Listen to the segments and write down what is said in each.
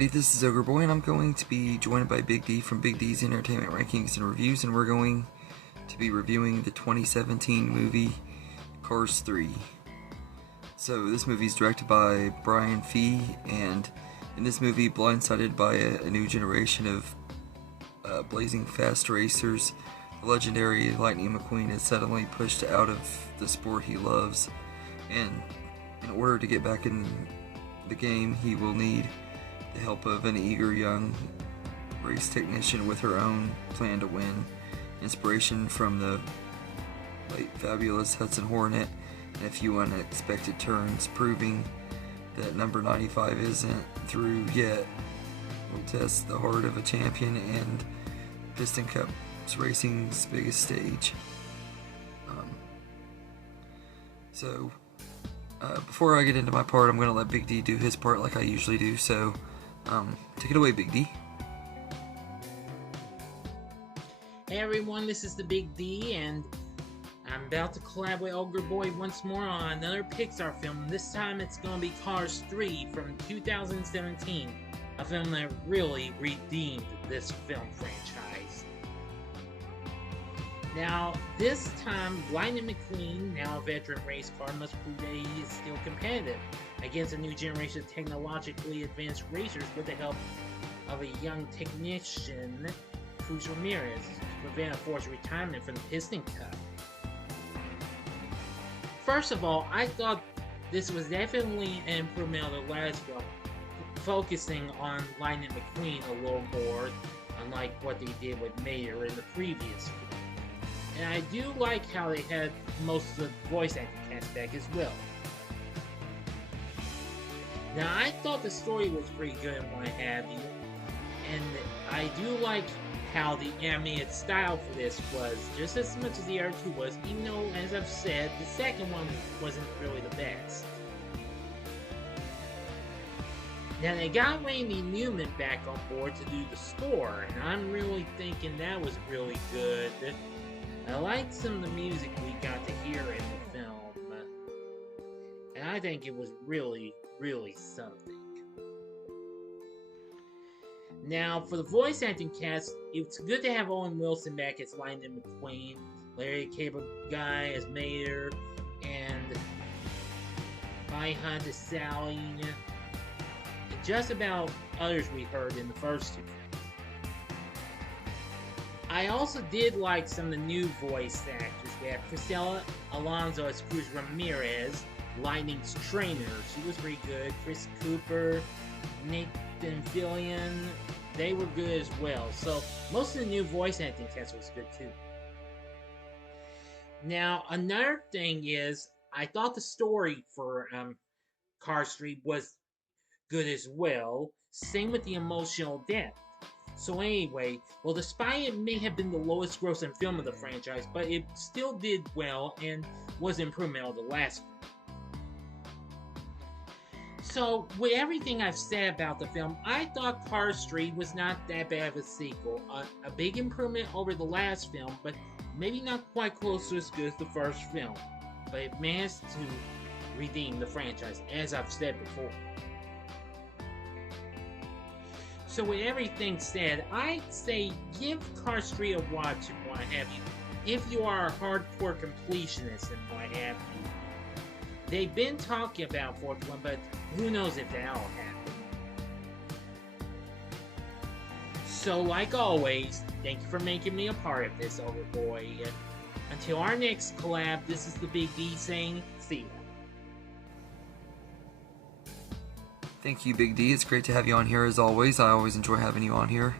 everybody, this is Ogre Boy, and I'm going to be joined by Big D from Big D's Entertainment Rankings and Reviews, and we're going to be reviewing the 2017 movie Cars 3. So this movie is directed by Brian Fee, and in this movie, blindsided by a new generation of blazing fast racers, the legendary Lightning McQueen is suddenly pushed out of the sport he loves, and in order to get back in the game, he will need the help of an eager young race technician with her own plan to win. Inspiration from the late fabulous Hudson Hornet and a few unexpected turns, proving that number 95 isn't through yet. Will test the heart of a champion and Piston Cup's racing's biggest stage. Before I get into my part, I'm going to let Big D do his part like I usually do, so take it away, Big D. Hey everyone, this is the Big D, and I'm about to collab with Ogre Boy once more on another Pixar film. This time it's going to be Cars 3 from 2017, a film that really redeemed this film franchise. Now, this time, Lightning McQueen, now a veteran race car, must prove that he is still competitive against a new generation of technologically advanced racers with the help of a young technician, Cruz Ramirez, to prevent a forced retirement from the Piston Cup. First of all, I thought this was definitely an improvement on the last film, focusing on Lightning McQueen a little more, unlike what they did with Mayer in the previous film. And I do like how they had most of the voice acting cast back as well. Now, I thought the story was pretty good and what have you, and I do like how the animated style for this was just as much as the other two was, even though, as I've said, the second one wasn't really the best. Now, they got Randy Newman back on board to do the score, and I'm really thinking that was really good. I liked some of the music we got to hear in the film, and I think it was really, really something. Now, for the voice acting cast, it's good to have Owen Wilson back as Lightning McQueen, Larry Cable Guy as Mater, and My Hunt as Sally, and just about others we heard in the first two films. I also did like some of the new voice actors. We have Cristela Alonso as Cruz Ramirez, Lightning's trainer. She was pretty good. Chris Cooper, Nathan Fillion, they were good as well. So most of the new voice acting cast was good too. Now, another thing is, I thought the story for Cars 3 was good as well. Same with the emotional depth. So anyway, well, despite it may have been the lowest grossing film of the franchise, but it still did well and was an improvement on the last film. So, with everything I've said about the film, I thought Cars 3 was not that bad of a sequel. A big improvement over the last film, but maybe not quite close to as good as the first film. But it managed to redeem the franchise, as I've said before. So with everything said, I'd say give Cars 3 a watch and what have you, if you are a hardcore completionist and what have you. They've been talking about fourth one, but who knows if that'll happen. So like always, thank you for making me a part of this, Ogre Boy. Until our next collab, this is the Big D saying, see ya. Thank you, Big D. It's great to have you on here as always. I always enjoy having you on here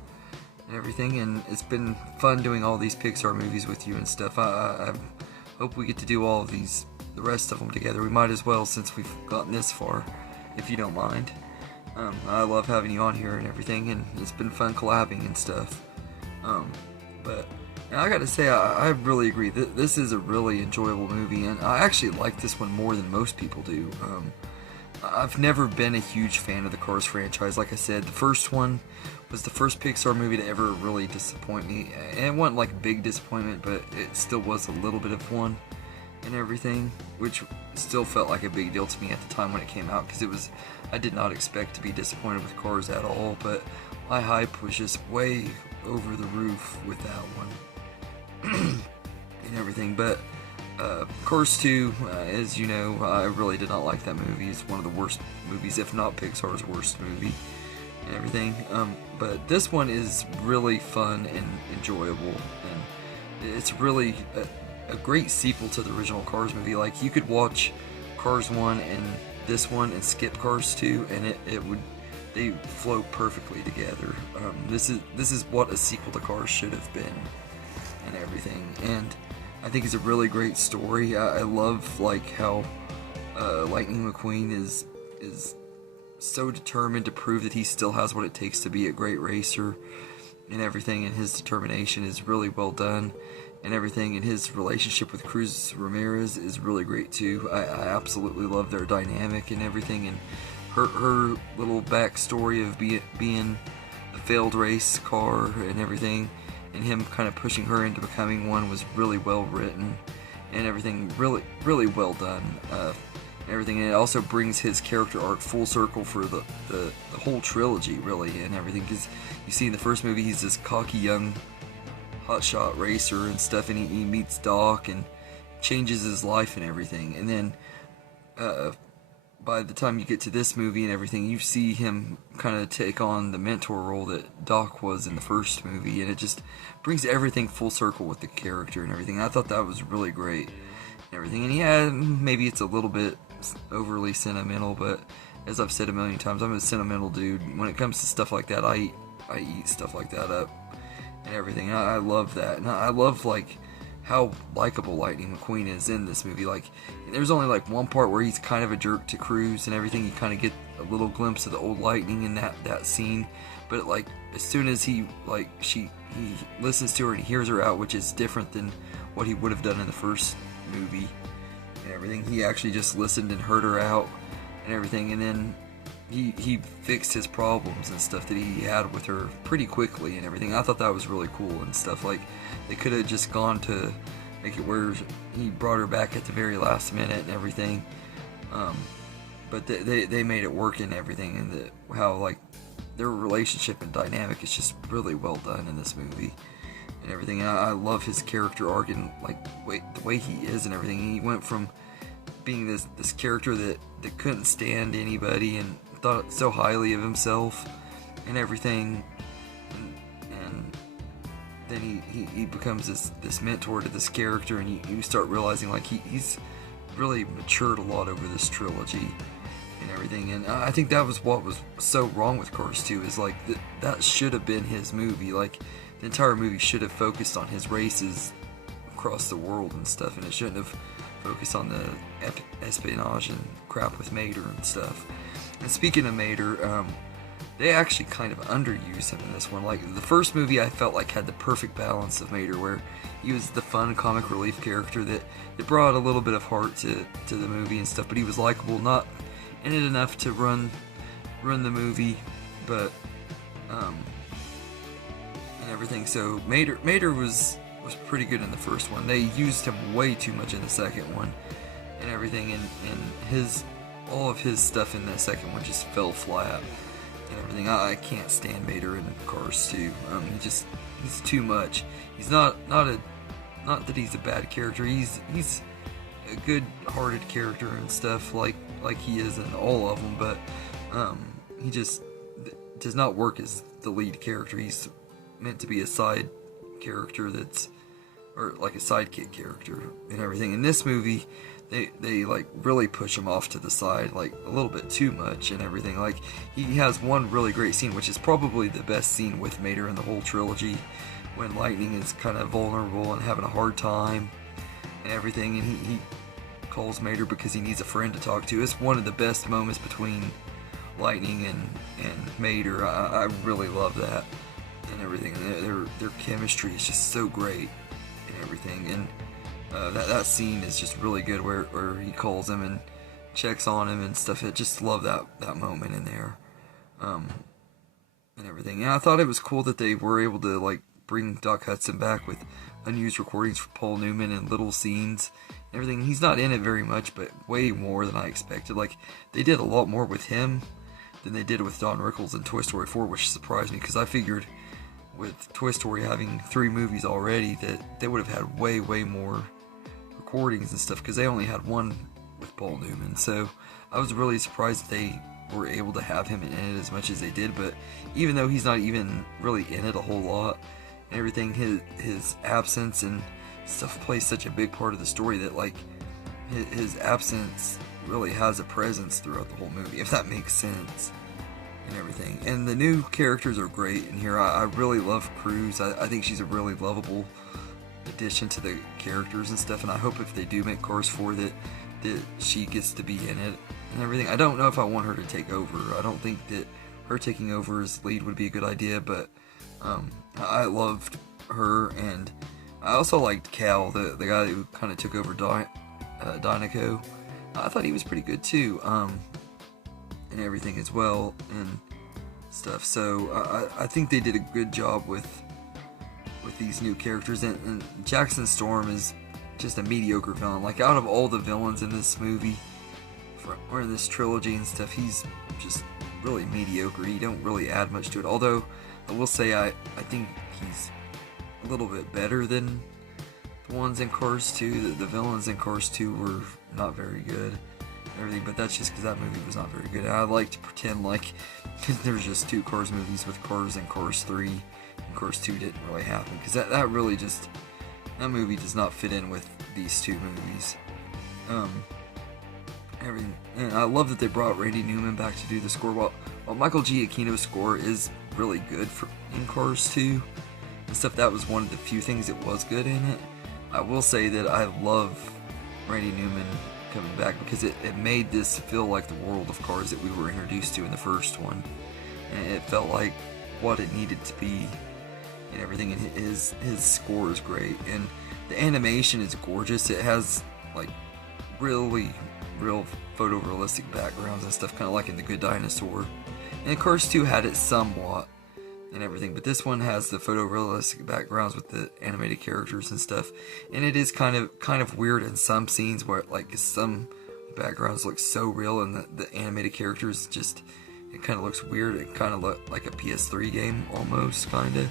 and everything, and it's been fun doing all these Pixar movies with you and stuff. I hope we get to do all of these, the rest of them together. We might as well, since we've gotten this far, if you don't mind. I love having you on here and everything, and it's been fun collabing and stuff. But I gotta say, I really agree. This is a really enjoyable movie, and I actually like this one more than most people do. I've never been a huge fan of the Cars franchise. Like I said, the first one was the first Pixar movie to ever really disappoint me. And it wasn't like a big disappointment, but it still was a little bit of one. and everything, which still felt like a big deal to me at the time when it came out, because I did not expect to be disappointed with Cars at all, but my hype was just way over the roof with that one and everything. But Cars 2, as you know, I really did not like that movie. It's one of the worst movies, if not Pixar's worst movie and everything. But this one is really fun and enjoyable, and it's really a great sequel to the original Cars movie. Like, you could watch Cars 1 and this one and skip Cars 2, and they flow perfectly together. This is what a sequel to Cars should have been and everything. And I think it's a really great story. I love like how Lightning McQueen is so determined to prove that he still has what it takes to be a great racer and everything, and his determination is really well done and everything, and his relationship with Cruz Ramirez is really great too. I absolutely love their dynamic and everything, and her little backstory of being a failed race car and everything, and him kind of pushing her into becoming one was really well written and everything, really, really well done. Everything, and it also brings his character arc full circle for the whole trilogy, really, and everything, because you see in the first movie he's this cocky young hotshot racer and stuff, and he meets Doc and changes his life and everything, and then by the time you get to this movie and everything, you see him kind of take on the mentor role that Doc was in the first movie, and it just brings everything full circle with the character and everything. I thought that was really great and everything, and yeah, maybe it's a little bit overly sentimental, but as I've said a million times, I'm a sentimental dude. When it comes to stuff like that, I eat stuff like that up and everything. I love that, and I love like how likable Lightning McQueen is in this movie. Like, there's only like one part where he's kind of a jerk to Cruz and everything. You kind of get a little glimpse of the old Lightning in that scene, but like as soon as he listens to her and hears her out, which is different than what he would have done in the first movie and everything. He actually just listened and heard her out and everything, and then he fixed his problems and stuff that he had with her pretty quickly and everything. I thought that was really cool and stuff. Like, they could have just gone to make it where he brought her back at the very last minute and everything, but they made it work and everything, and how like their relationship and dynamic is just really well done in this movie and everything. And I love his character arc and like the way he is and everything. He went from being this character that couldn't stand anybody and thought so highly of himself and everything, and then he becomes this mentor to this character, and you start realizing like he's really matured a lot over this trilogy and everything. And I think that was what was so wrong with Cars 2, is like that should have been his movie. Like, the entire movie should have focused on his races across the world and stuff, and it shouldn't have focused on the espionage and crap with Mater and stuff. And speaking of Mater, they actually kind of underuse him in this one. Like, the first movie I felt like had the perfect balance of Mater, where he was the fun comic relief character that brought a little bit of heart to the movie and stuff, but he was likable, not in it enough to run the movie, but and everything. So Mater was pretty good in the first one. They used him way too much in the second one and everything, and all of his stuff in the second one just fell flat and everything. I can't stand Mater in Cars 2. He's too much. He's not that he's a bad character. He's a good-hearted character and stuff, like he is in all of them, but he just does not work as the lead character. He's meant to be a side character or like a sidekick character and everything. In this movie, they like really push him off to the side like a little bit too much and everything. Like, he has one really great scene, which is probably the best scene with Mater in the whole trilogy, when Lightning is kind of vulnerable and having a hard time and everything, and he calls Mater because he needs a friend to talk to. It's one of the best moments between Lightning and Mater. I really love that and everything. Their chemistry is just so great and everything, and that scene is just really good, where he calls him and checks on him and stuff. I just love that moment in there and everything. And I thought it was cool that they were able to like bring Doc Hudson back with unused recordings for Paul Newman and little scenes and everything. He's not in it very much, but way more than I expected. Like, they did a lot more with him than they did with Don Rickles in Toy Story 4, which surprised me, because I figured with Toy Story having 3 movies already that they would have had way more recordings and stuff, because they only had one with Paul Newman. So I was really surprised that they were able to have him in it as much as they did. But even though he's not even really in it a whole lot and everything, his absence and stuff plays such a big part of the story that, like, his absence really has a presence throughout the whole movie, if that makes sense, and everything. And the new characters are great in here. I really love Cruz. I think she's a really lovable addition to the characters and stuff, and I hope if they do make Cars 4 that she gets to be in it and everything. I don't know if I want her to take over. I don't think that her taking over as lead would be a good idea, but I loved her, and I also liked Cal, the guy who kind of took over Dinoco. I thought he was pretty good too, and everything as well, and stuff. So I think they did a good job with these new characters, and Jackson Storm is just a mediocre villain. Like, out of all the villains in this movie, or in this trilogy and stuff, he's just really mediocre. He don't really add much to it. Although, I will say I think he's a little bit better than the ones in Cars 2. The villains in Cars 2 were not very good and everything, but that's just because that movie was not very good. I like to pretend like there's just 2 Cars movies with Cars and Cars 3, and Cars 2 didn't really happen, because that really just, that movie does not fit in with these 2 movies. Everything. And I love that they brought Randy Newman back to do the score. While Michael Giacchino's score is really good in Cars 2 and stuff, that was one of the few things that was good in it. I will say that I love Randy Newman coming back, because it made this feel like the world of Cars that we were introduced to in the first one, and it felt like what it needed to be and everything. And his score is great, and the animation is gorgeous. It has like real photorealistic backgrounds and stuff, kind of like in The Good Dinosaur. And Cars 2 had it somewhat and everything, but this one has the photorealistic backgrounds with the animated characters and stuff. And it is kind of weird in some scenes where, like, some backgrounds look so real, and the animated characters just, it kind of looks weird. It kind of looked like a PS3 game almost, kind of.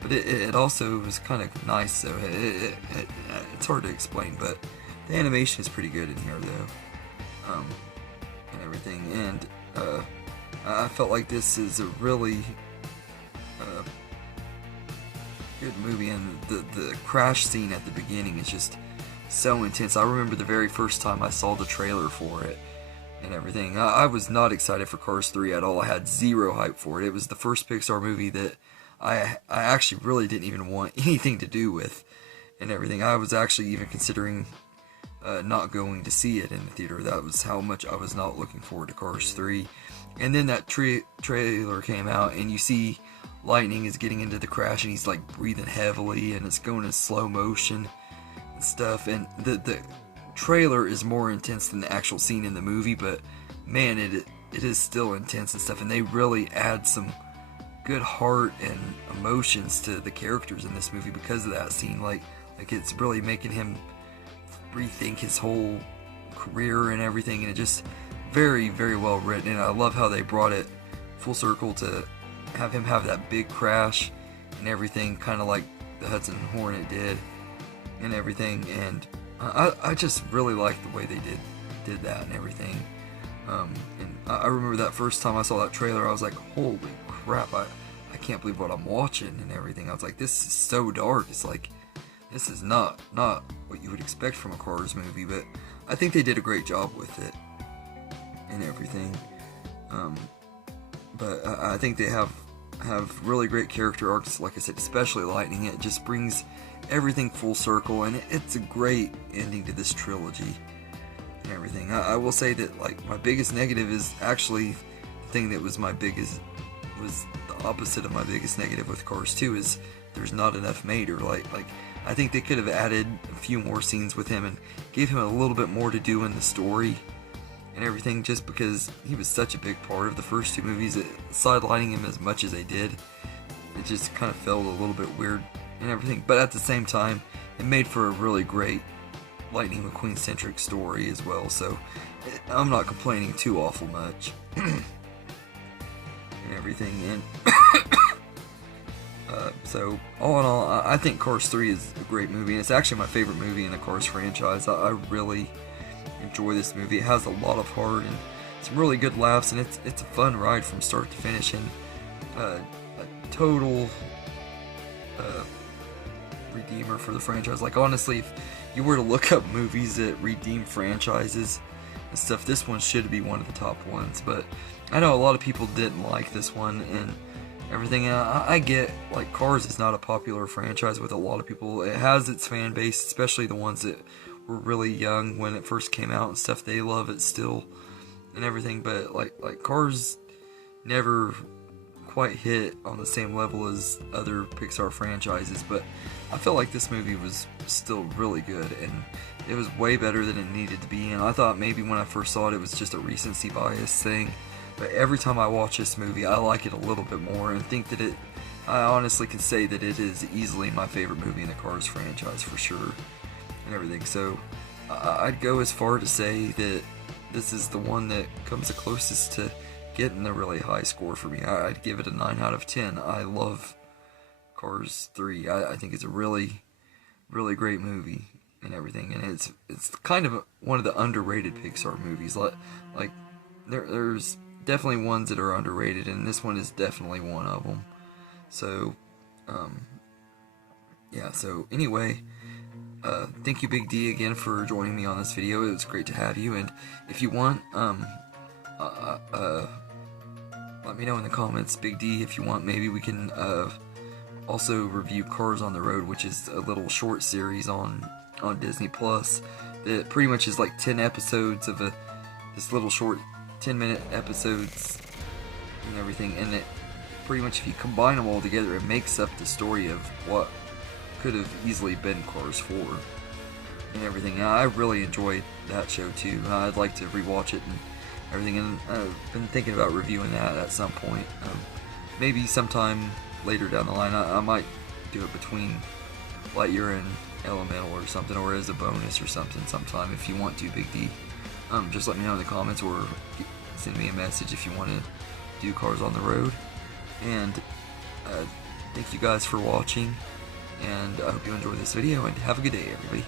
But it also was kind of nice, so it's hard to explain, but the animation is pretty good in here, though. And everything, and I felt like this is a really good movie, and the crash scene at the beginning is just so intense. I remember the very first time I saw the trailer for it and everything. I was not excited for Cars 3 at all. I had zero hype for it. It was the first Pixar movie that I actually really didn't even want anything to do with and everything. I was actually even considering not going to see it in the theater. That was how much I was not looking forward to Cars 3. And then that trailer came out, and you see Lightning is getting into the crash, and he's like breathing heavily, and it's going in slow motion and stuff. And the trailer is more intense than the actual scene in the movie, but man, it is still intense and stuff. And they really add some good heart and emotions to the characters in this movie because of that scene. Like it's really making him rethink his whole career and everything, and it just very, very well written. And I love how they brought it full circle to have him have that big crash and everything, kind of like the Hudson Hornet did and everything. And I just really liked the way they did that and everything. And I remember that first time I saw that trailer, I was like, holy crap, I can't believe what I'm watching and everything. I was like, this is so dark. It's like, this is not what you would expect from a Cars movie, but I think they did a great job with it and everything. But I think they have really great character arcs, like I said, especially Lightning. It just brings everything full circle, and it's a great ending to this trilogy and everything. I will say that, like, my biggest negative is actually the thing that was the opposite of my biggest negative with Cars 2 is there's not enough Mater. Like I think they could have added a few more scenes with him and gave him a little bit more to do in the story and everything, just because he was such a big part of the first 2 movies. Sidelining him as much as they did it just kind of felt a little bit weird and everything. But at the same time, it made for a really great Lightning McQueen centric story as well. So I'm not complaining too awful much and everything. And so all in all, I think Cars 3 is a great movie, and it's actually my favorite movie in the Cars franchise. I really enjoy this movie. It has a lot of heart and some really good laughs, and it's a fun ride from start to finish, and a total redeemer for the franchise. Like, honestly, if you were to look up movies that redeem franchises and stuff, this one should be one of the top ones. But I know a lot of people didn't like this one and everything. And I get, like, Cars is not a popular franchise with a lot of people. It has its fan base, especially the ones that were really young when it first came out and stuff. They love it still and everything. But like Cars never quite hit on the same level as other Pixar franchises. But I felt like this movie was still really good, and it was way better than it needed to be. And I thought maybe when I first saw it, it was just a recency bias thing. But every time I watch this movie, I like it a little bit more, and think that I honestly can say that it is easily my favorite movie in the Cars franchise for sure, and everything. So I'd go as far to say that this is the one that comes the closest to getting a really high score for me. I'd give it a 9 out of 10. I love Cars 3. I think it's a really, really great movie and everything, and it's kind of one of the underrated Pixar movies. Like there's definitely ones that are underrated, and this one is definitely one of them. So, yeah, so anyway, thank you, Big D, again for joining me on this video. It was great to have you, and if you want, let me know in the comments, Big D, if you want, maybe we can, also review Cars on the Road, which is a little short series on Disney Plus, that pretty much is like 10 episodes of this little short 10-minute episodes and everything, and it pretty much, if you combine them all together, it makes up the story of what could have easily been Cars 4 and everything. And I really enjoyed that show too. I'd like to rewatch it and everything, and I've been thinking about reviewing that at some point. Maybe sometime later down the line. I might do it between Lightyear and Elemental or something, or as a bonus or something sometime if you want to, Big D. Just let me know in the comments, or send me a message if you want to do Cars on the Road. And thank you guys for watching, and I hope you enjoyed this video, and have a good day, everybody.